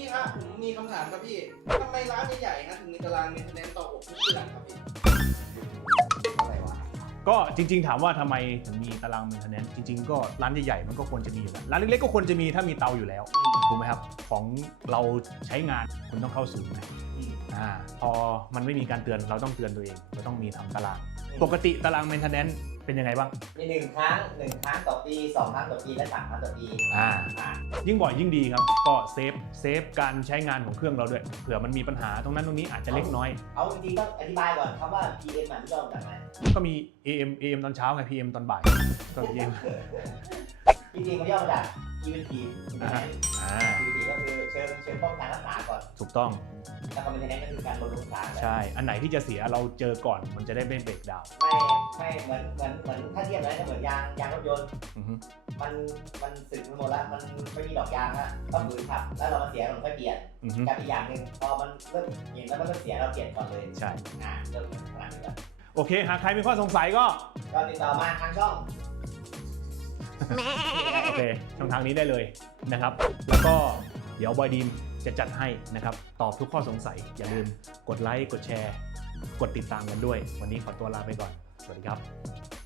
พี่ฮะผมมีคำถามครับพี่ทำไมร้านใหญ่ๆนะถึงมีตารางเมนเทนแนนซ์ต่ออกทุกเดือนครับพี่อะไรวะก็จริง ๆ ถามว่าทำไมถึงมีตาราง maintenance จริง ๆ ก็ร้านใหญ่ๆมันก็ควรจะมีอยู่แล้วร้านเล็กๆก็ควรจะมีถ้ามีเตาอยู่แล้วถูกไหมครับของเราใช้งานคุณต้องเข้าสู่นะอ่าพอมันไม่มีการเตือนเราต้องเตือนตัวเอง เราต้องมีทำตาราง ปกติตาราง maintenance เป็นยังไงบ้าง มีหนึ่งครั้งหนึ่งครั้งต่อปีสองครั้งต่อปีและสามครั้งต่อปีอ่า อ่า ยิ่งบ่อยยิ่งดีครับ ก็เซฟเซฟการใช้งานของเครื่องเราด้วยเผื่อมันมีปัญหาตรงนั้นตรงนี้อาจจะเล็กน้อย เอาจริงๆต้องอธิบายก่อนคำว่า PM อะที่ย่อมาจากไหนก็มี AM AM ตอนเช้าไง PM ตอนบ่ายก็ AM จริงๆมันย่อมาจาก Preventive อ่า อ่า Preventive ก็คือเชิงเชิงป้องกันรักษาก่อน ถูกต้อง แล้วก็ Maintenance ก็คือการบำรุงรักษาใช่ อันไหนที่จะเสียเราเจอก่อนมันจะได้ไม่เบรกดาวน์ไม่ไม่เหมือนเหมือนเหมือนถ้าเทียบแล้วก็เหมือนยางยางรถยนต์อือฮึมันมันสึกไปหมดแล้วมันไม่มีดอกยางแล้วก็ฝืนขับ แล้วเรามาเสียเราค่อยเปลี่ยนอือฮึกับอีกอย่างหนึ่งพอมันเริ่มเห็นแล้วมันเริ่มเสียเราเปลี่ยนก่อนเลยใช่ อ่าเริ่มขนาดนี้แล้วโอเค หากใครมีข้อสงสัยก็ ก็ติดต่อมาทางช่อง โอเคช่องทางนี้ได้เลยนะครับ แล้วก็เดี๋ยวบอยดีม จะจัดให้นะครับ ตอบทุกข้อสงสัย อย่าลืมกดไลค์ กดแชร์ กดติดตามกันด้วย วันนี้ขอตัวลาไปก่อน สวัสดีครับ